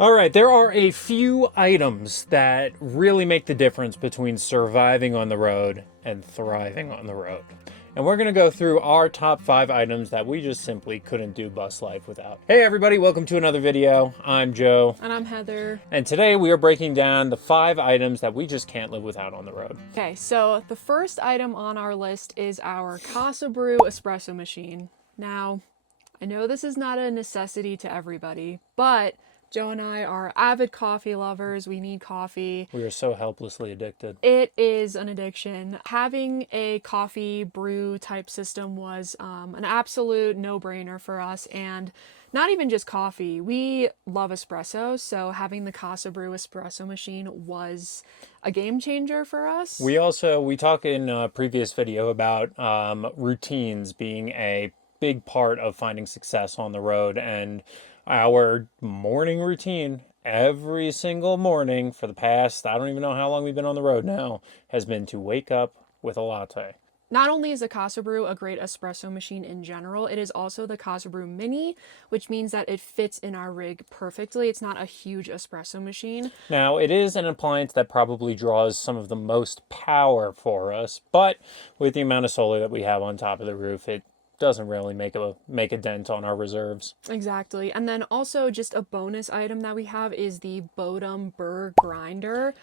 All right, there are a few items that really make the difference between surviving on the road and thriving on the road. And we're going to go through our top 5 items that we just simply couldn't do bus life without. Hey everybody, welcome to another video. I'm Joe. And I'm Heather. And today we are breaking down the 5 items that we just can't live without on the road. Okay, so the first item on our list is our Casabrew espresso machine. Now, I know this is not a necessity to everybody, but Joe and I are avid coffee lovers. We need coffee. We are so helplessly addicted. It is an addiction. Having a coffee brew type system was an absolute no-brainer for us, and not even just coffee. We love espresso, so having the Casabrew espresso machine was a game changer for us. We talked in a previous video about routines being a big part of finding success on the road, and our morning routine every single morning for the past, I don't even know how long we've been on the road now, has been to wake up with a latte. Not only is the Casabrew a great espresso machine in general, it is also the Casabrew Mini, which means that it fits in our rig perfectly. It's not a huge espresso machine. Now, it is an appliance that probably draws some of the most power for us, but with the amount of solar that we have on top of the roof, it doesn't really make a dent on our reserves. Exactly. And then also just a bonus item that we have is the Bodum Burr grinder,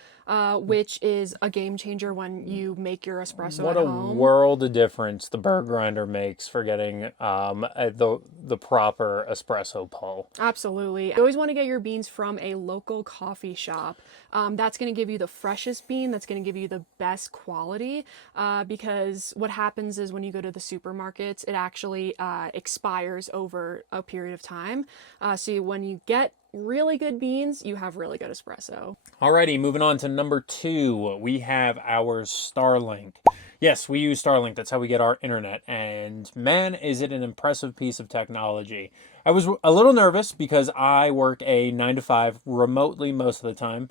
which is a game changer when you make your espresso What at a home. world of difference the burr grinder makes for getting the proper espresso pull. Absolutely. You always want to get your beans from a local coffee shop. That's going to give you the freshest bean. That's going to give you the best quality, because what happens is when you go to the supermarkets, it actually expires over a period of time. So when you get really good beans, you have really good espresso. Alrighty, moving on to number 2, we have our Starlink. Yes, we use Starlink. That's how we get our internet. And man, is it an impressive piece of technology. I was a little nervous because I work a 9 to 5 remotely most of the time.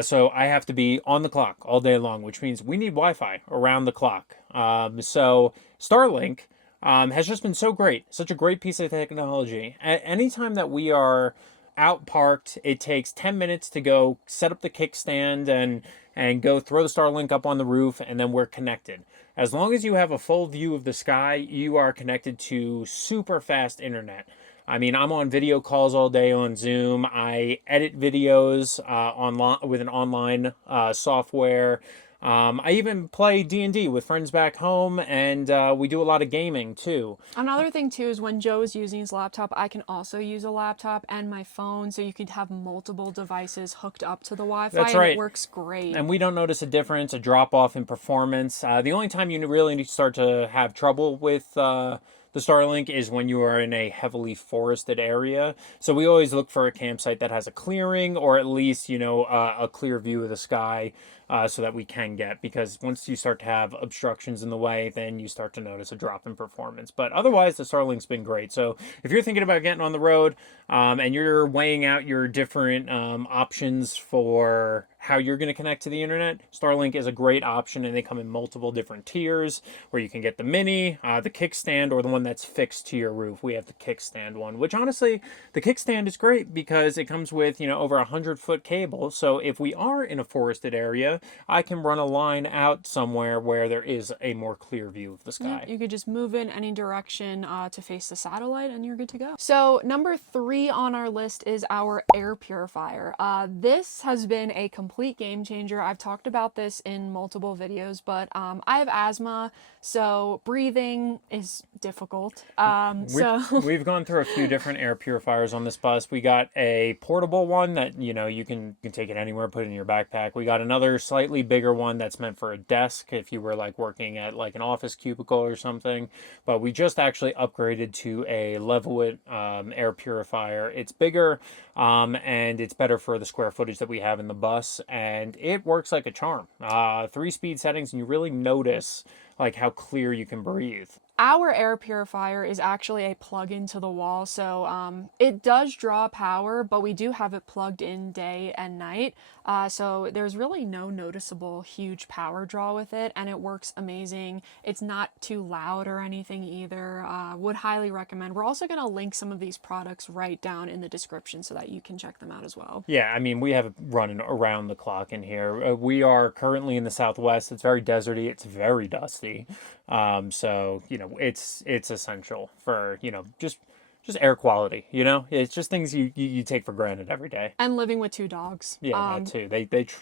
So I have to be on the clock all day long, which means we need Wi-Fi around the clock. So Starlink has just been so great. Such a great piece of technology. Anytime that we are out parked, it takes 10 minutes to go set up the kickstand and go throw the Starlink up on the roof, and then we're connected. As long as you have a full view of the sky, you are connected to super fast internet. I mean, I'm on video calls all day on Zoom. I edit videos online with an online software. I even play D&D with friends back home, and we do a lot of gaming too. Another thing too is when Joe is using his laptop, I can also use a laptop and my phone, so you could have multiple devices hooked up to the Wi-Fi. That's and right. It works great. And we don't notice a difference, a drop off in performance. The only time you really start to have trouble with the Starlink is when you are in a heavily forested area. So we always look for a campsite that has a clearing, or at least, a clear view of the sky, so that we can get, because once you start to have obstructions in the way, then you start to notice a drop in performance. But otherwise, the Starlink's been great. So if you're thinking about getting on the road, and you're weighing out your different options for how you're going to connect to the internet, Starlink is a great option, and they come in multiple different tiers where you can get the mini, the kickstand, or the one that's fixed to your roof. We have the kickstand one, which honestly, the kickstand is great because it comes with, over 100-foot cable. So if we are in a forested area, I can run a line out somewhere where there is a more clear view of the sky. You could just move in any direction to face the satellite and you're good to go. So number 3 on our list is our air purifier. This has been a complete game changer. I've talked about this in multiple videos, but I have asthma, so breathing is difficult. We've gone through a few different air purifiers on this bus. We got a portable one that, you can take it anywhere, put it in your backpack. We got another slightly bigger one that's meant for a desk if you were like working at like an office cubicle or something. But we just actually upgraded to a Levoit air purifier. It's bigger, and it's better for the square footage that we have in the bus, and it works like a charm. 3-speed settings, and you really notice like how clear you can breathe. our air purifier is actually a plug into the wall, so it does draw power, but we do have it plugged in day and night. So there's really no noticeable huge power draw with it, and it works amazing. It's not too loud or anything either. Would highly recommend. We're also going to link some of these products right down in the description so that you can check them out as well. Yeah, I mean, we have it running around the clock in here. We are currently in the Southwest. It's very deserty. It's very dusty. So, it's essential for, just air quality, It's just things you take for granted every day. And living with 2 dogs. Yeah, that too.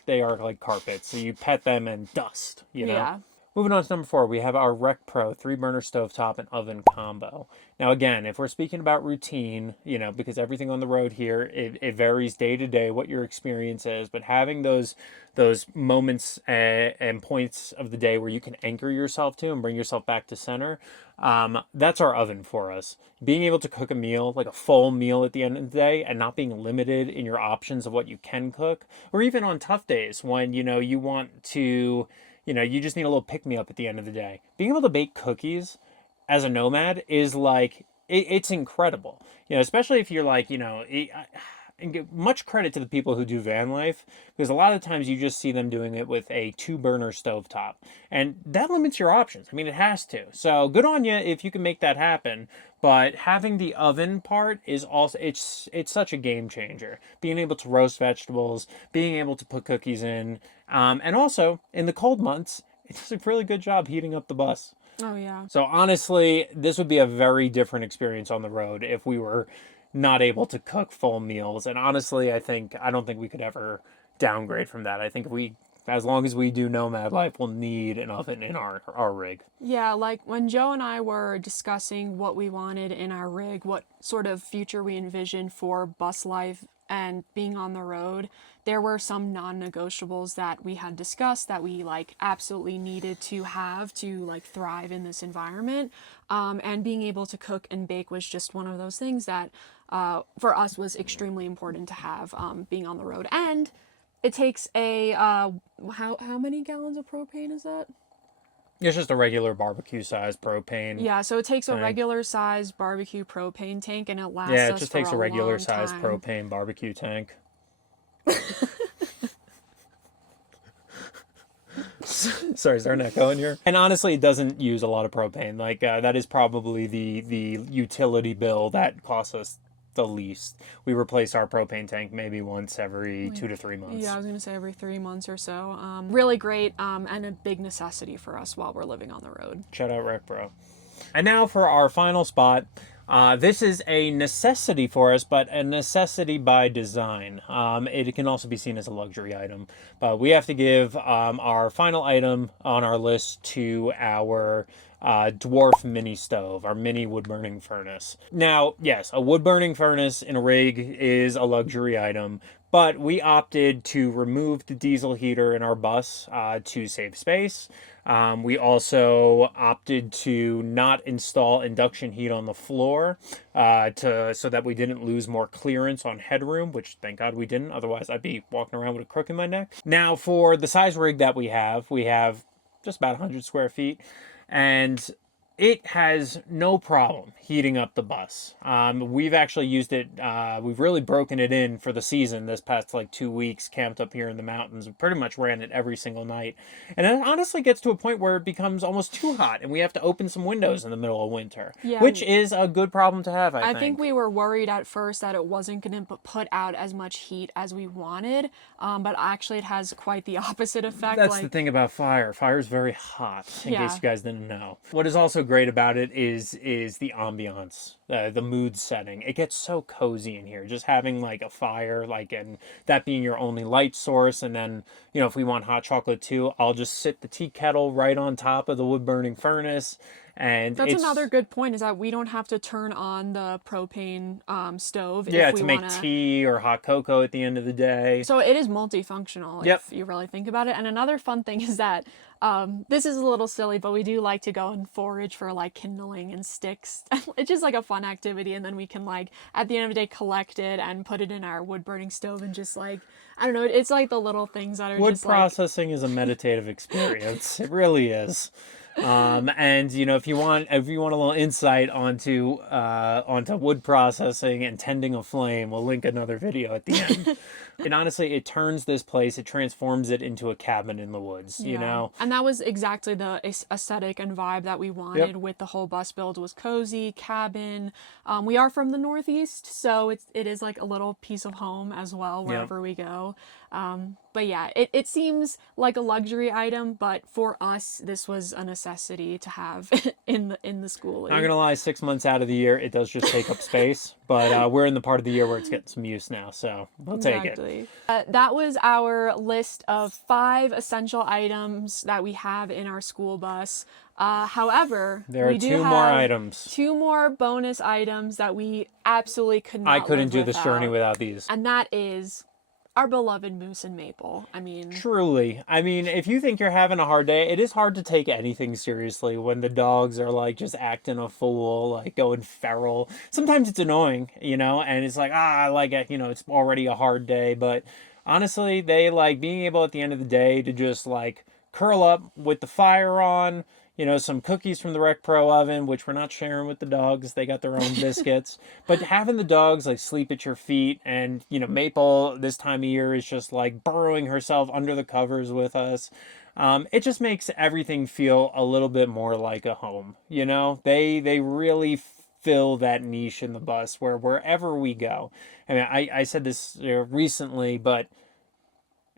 They are like carpets. So you pet them and dust, Yeah. Moving on to number 4, we have our RecPro 3-burner stovetop and oven combo. Now, again, if we're speaking about routine, because everything on the road here, it varies day to day what your experience is, but having those moments and points of the day where you can anchor yourself to and bring yourself back to center, that's our oven for us. Being able to cook a meal, like a full meal at the end of the day, and not being limited in your options of what you can cook, or even on tough days when, you want to... you just need a little pick-me-up at the end of the day. Being able to bake cookies as a nomad is like, it's incredible. Especially if you're like, and give much credit to the people who do van life, because a lot of times you just see them doing it with a 2-burner stovetop. And that limits your options. I mean, it has to. So good on you if you can make that happen. But having the oven part is also, it's such a game changer. Being able to roast vegetables, being able to put cookies in, and also in the cold months, it does a really good job heating up the bus. Oh, yeah. So honestly, this would be a very different experience on the road if we were not able to cook full meals. And honestly, I don't think we could ever downgrade from that. I think as long as we do nomad life, we'll need an oven in our rig. Yeah, like when Joe and I were discussing what we wanted in our rig, what sort of future we envisioned for bus life and being on the road, there were some non-negotiables that we had discussed that we absolutely needed to have to thrive in this environment. And being able to cook and bake was just one of those things that for us was extremely important to have being on the road. And it takes a how many gallons of propane is that? It's just a regular barbecue size propane. Yeah, so it takes a regular size barbecue propane tank, and it lasts Yeah, it us just for takes a regular size time. propane barbecue tank. Sorry, is there an echo in here? And honestly, it doesn't use a lot of propane. That is probably the utility bill that costs us the least. We replace our propane tank maybe once every 2 to 3 months. Yeah, I was going to say every 3 months or so. Really great and a big necessity for us while we're living on the road. Shout out RecPro. And now for our final spot. This is a necessity for us, but a necessity by design. It can also be seen as a luxury item. But we have to give our final item on our list to our Dwarf mini stove, our mini wood-burning furnace. Now, yes, a wood-burning furnace in a rig is a luxury item, but we opted to remove the diesel heater in our bus to save space. We also opted to not install induction heat on the floor so that we didn't lose more clearance on headroom, which thank God we didn't. Otherwise, I'd be walking around with a crook in my neck. Now, for the size rig that we have just about 100 square feet. And it has no problem heating up the bus. We've actually used it, we've really broken it in for the season this past 2 weeks, camped up here in the mountains. We pretty much ran it every single night. And it honestly gets to a point where it becomes almost too hot and we have to open some windows in the middle of winter, which is a good problem to have, I think. I think we were worried at first that it wasn't going to put out as much heat as we wanted, but actually it has quite the opposite effect. That's the thing about fire. Fire is very hot, in case you guys didn't know. What is also great about it is the ambiance, the mood setting. It gets so cozy in here, just having a fire, and that being your only light source. And then if we want hot chocolate too, I'll just sit the tea kettle right on top of the wood burning furnace. And that's another good point, is that we don't have to turn on the propane stove if we make tea or hot cocoa at the end of the day. So it is multifunctional if you really think about it. And another fun thing is that this is a little silly, but we do like to go and forage for kindling and sticks. It's just a fun activity, and then we can at the end of the day collect it and put it in our wood burning stove and just I don't know, it's the little things that are wood just processing is a meditative experience. It really is. And you know, if you want a little insight onto wood processing and tending a flame, we'll link another video at the end. And honestly, it turns this place, it transforms it into a cabin in the woods, you know? And that was exactly the aesthetic and vibe that we wanted with the whole bus build. Was cozy, cabin. We are from the Northeast, so it is like a little piece of home as well wherever we go. But yeah, it seems like a luxury item, but for us, this was a necessity to have in the schooling. Not gonna lie, 6 months out of the year, it does just take up space, but we're in the part of the year where it's getting some use now, so we'll take it. That was our list of 5 essential items that we have in our school bus. However, there are we do 2 have more items. 2 more bonus items that we absolutely could not I couldn't live do this without. journey without these. And that is our beloved moose and maple. I mean, truly. I mean, if you think you're having a hard day, it is hard to take anything seriously when the dogs are like just acting a fool, like going feral. Sometimes it's annoying, you know, and it's like, I like it, you know, it's already a hard day. But honestly, they like being able at the end of the day to just like curl up with the fire on, you know, some cookies from the RecPro oven, which we're not sharing with the dogs. They got their own biscuits. But having the dogs like sleep at your feet, and, you know, Maple this time of year is just like burrowing herself under the covers with us. It just makes everything feel a little bit more like a home. You know, they really fill that niche in the bus where wherever we go. I mean, I said this recently, but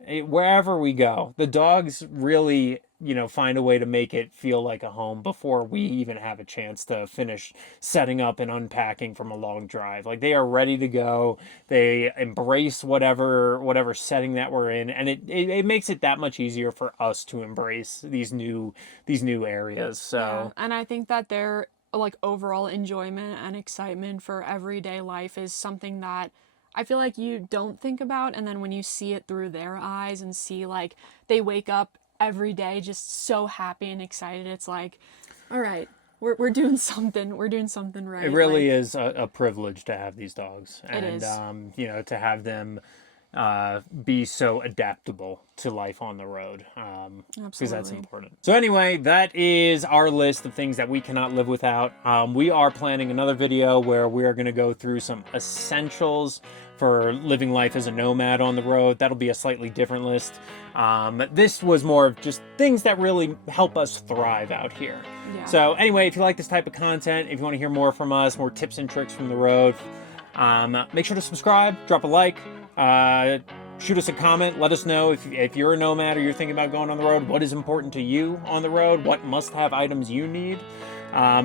wherever we go, the dogs really, you know, find a way to make it feel like a home before we even have a chance to finish setting up and unpacking from a long drive. Like, they are ready to go. They embrace whatever setting that we're in, and it makes it that much easier for us to embrace these new areas. So and I think that their like overall enjoyment and excitement for everyday life is something that I feel like you don't think about, and then when you see it through their eyes and see like they wake up every day just so happy and excited, it's like, all right, we're doing something right. it really is a privilege to have these dogs, It and is. you know, to have them be so adaptable to life on the road, because that's important. So anyway, that is our list of things that we cannot live without. We are planning another video where we are going to go through some essentials for living life as a nomad on the road. That'll be a slightly different list. This was more of just things that really help us thrive out here. So anyway, if you like this type of content, if you want to hear more from us, more tips and tricks from the road, make sure to subscribe, drop a like, shoot us a comment. Let us know if you're a nomad or you're thinking about going on the road, what is important to you on the road, what must-have items you need.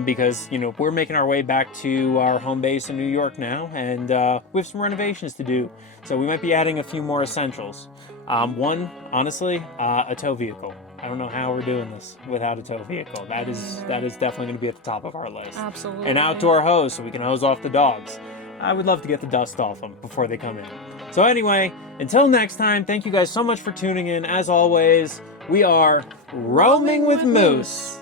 Because, you know, we're making our way back to our home base in New York now, and we have some renovations to do. So we might be adding a few more essentials. One, honestly, a tow vehicle. I don't know how we're doing this without a tow vehicle. That is definitely going to be at the top of our list. Absolutely. An outdoor hose so we can hose off the dogs. I would love to get the dust off them before they come in. So anyway, until next time, thank you guys so much for tuning in. As always, we are Roaming with Moose.